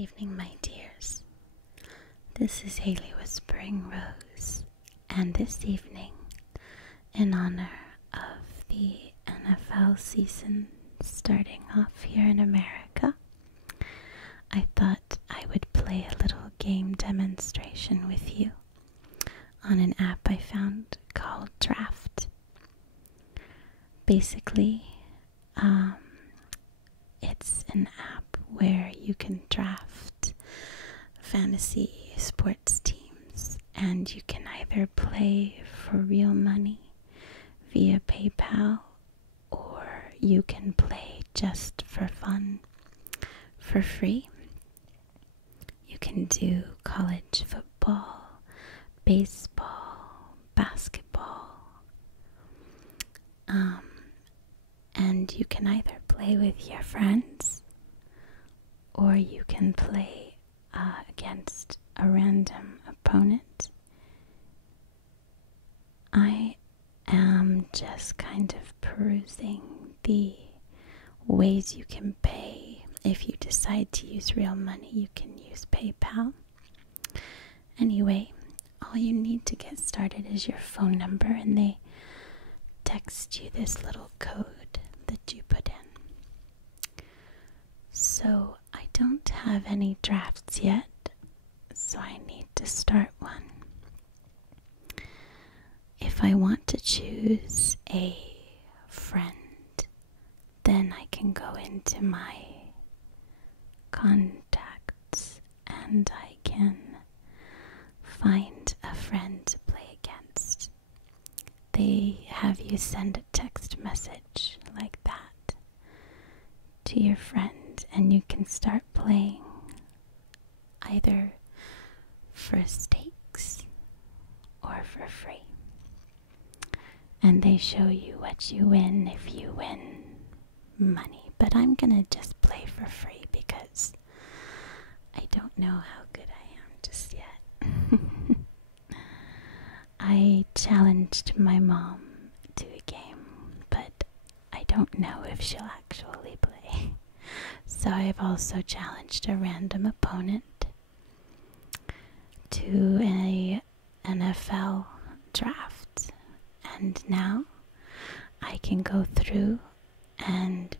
evening, my dears. This is Haley Whispering Rose, and this evening, in honor of the NFL season starting off here in America, I thought I would play a little game demonstration with you on an app I found called Draft. Basically, it's an app where you can draft fantasy sports teams, and you can either play for real money via PayPal, or you can play just for fun for free. You can do college football, baseball, basketball, and you can either play with your friends or you can play against a random opponent. I am just kind of perusing the ways you can pay. If you decide to use real money, you can use PayPal. Anyway, all you need to get started is your phone number, and they text you this little code that you put in. So I don't have any drafts yet, so I need to start one. If I want to choose a friend, then I can go into my contacts and I can find a friend to play against. They have you send a text message like that to your friend, and you can start playing either for stakes or for free. And they show you what you win if you win money. But I'm gonna just play for free because I don't know how good I am just yet. I challenged my mom to a game, but I don't know if she'll actually play. So I've also challenged a random opponent to a NFL draft. And now I can go through and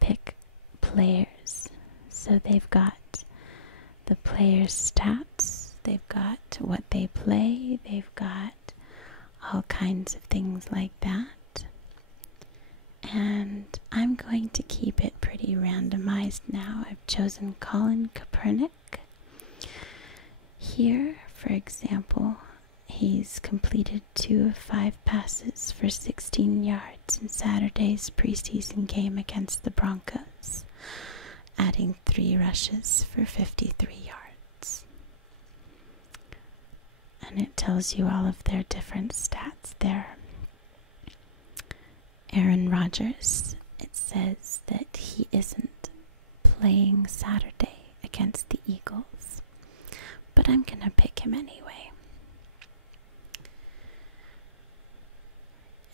pick players. So they've got the players' stats, they've got what they play, they've got all kinds of things like that. And I'm going to keep it pretty randomized now. I've chosen Colin Kaepernick. Here, for example, he's completed 2 of 5 passes for 16 yards in Saturday's preseason game against the Broncos, adding 3 rushes for 53 yards. And it tells you all of their different stats there. Aaron Rodgers, it says that he isn't playing Saturday against the Eagles, but I'm gonna pick him anyway.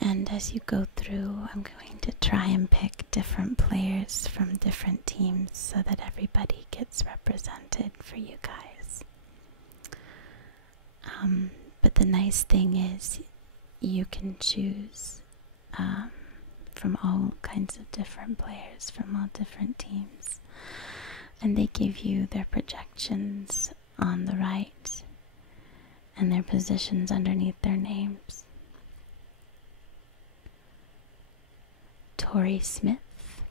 And as you go through, I'm going to try and pick different players from different teams so that everybody gets represented for you guys. But the nice thing is you can choose from all kinds of different players from all different teams. And they give you their projections on the right and their positions underneath their names. Torrey Smith.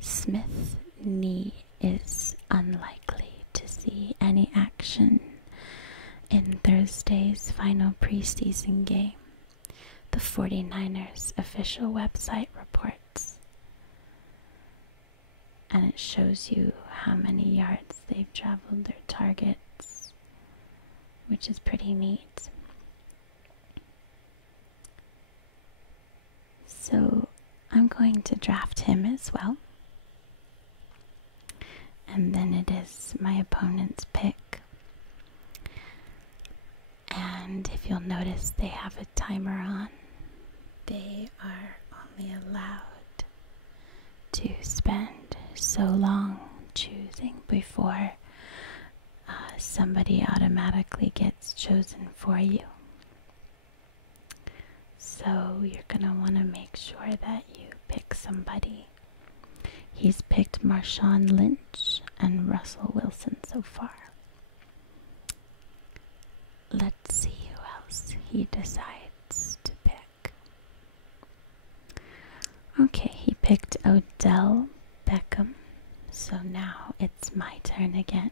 Smith knee is unlikely to see any action in Thursday's final preseason game, the 49ers official website reports. And it shows you how many yards they've traveled, their targets, which is pretty neat. So I'm going to draft him as well. And then it is my opponent's pick. And if you'll notice, they have a timer on. They are only allowed to spend so long choosing before somebody automatically gets chosen for you. So you're going to want to make sure that you pick somebody. He's picked Marshawn Lynch and Russell Wilson so far. Let's see who else he decides to pick. Okay, he picked Odell Beckham. So now it's my turn again.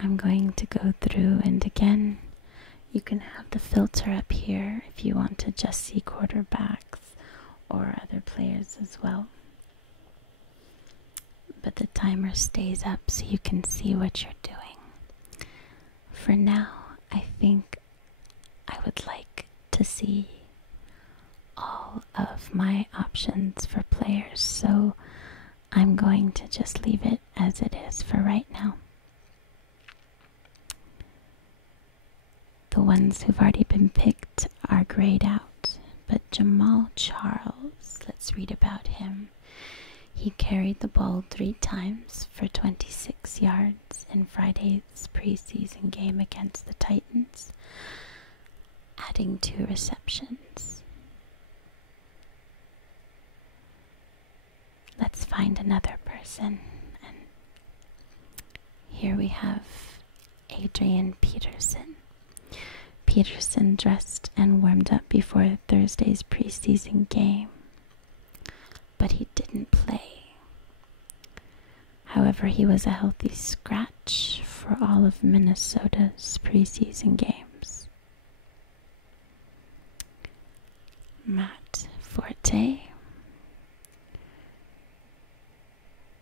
I'm going to go through, and again, you can have the filter up here if you want to just see quarterbacks or other players as well. But the timer stays up so you can see what you're doing. For now, I think I would like to see all of my options for players, so I'm going to just leave it as it is for right now. The ones who've already been picked are grayed out, but Jamal Charles, let's read about him. He carried the ball 3 times for 26 yards in Friday's preseason game against the Titans, adding 2 receptions. Let's find another person, and here we have Adrian Peterson. Peterson dressed and warmed up before Thursday's preseason game, but he didn't play. However, he was a healthy scratch for all of Minnesota's preseason games. Matt Forte.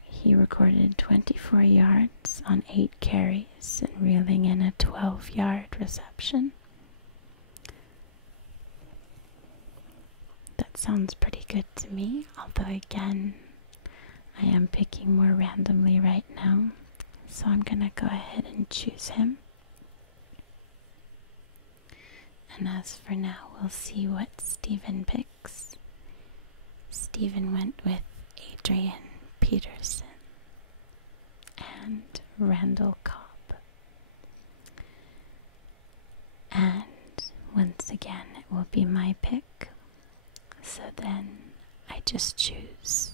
He recorded 24 yards on 8 carries and reeling in a 12-yard reception. That sounds pretty good to me, although again, I am picking more randomly right now, so I'm going to go ahead and choose him. And as for now, we'll see what Steven picks. Steven went with Adrian Peterson and Randall Cobb. And once again, it will be my pick. So then I just choose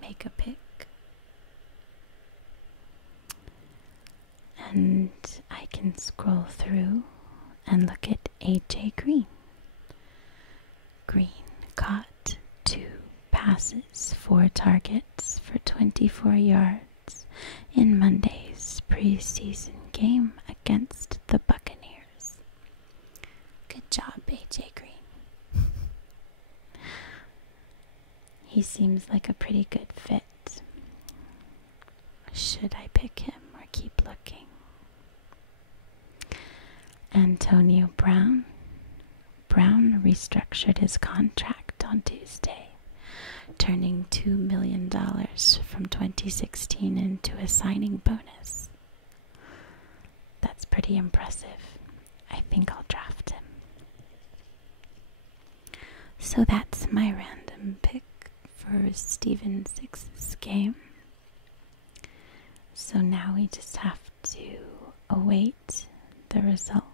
make a pick. And I can scroll through and look at AJ Green. Green caught 2 passes, 4 targets for 24 yards in Monday's preseason game against the Buccaneers. Good job, AJ Green. He seems like a pretty good fit. Should I pick him or keep looking? Antonio Brown. Brown restructured his contract on Tuesday, turning $2 million from 2016 into a signing bonus. That's pretty impressive. I think I'll draft him. So that's my random pick for Steven 6's game. So now we just have to await the results.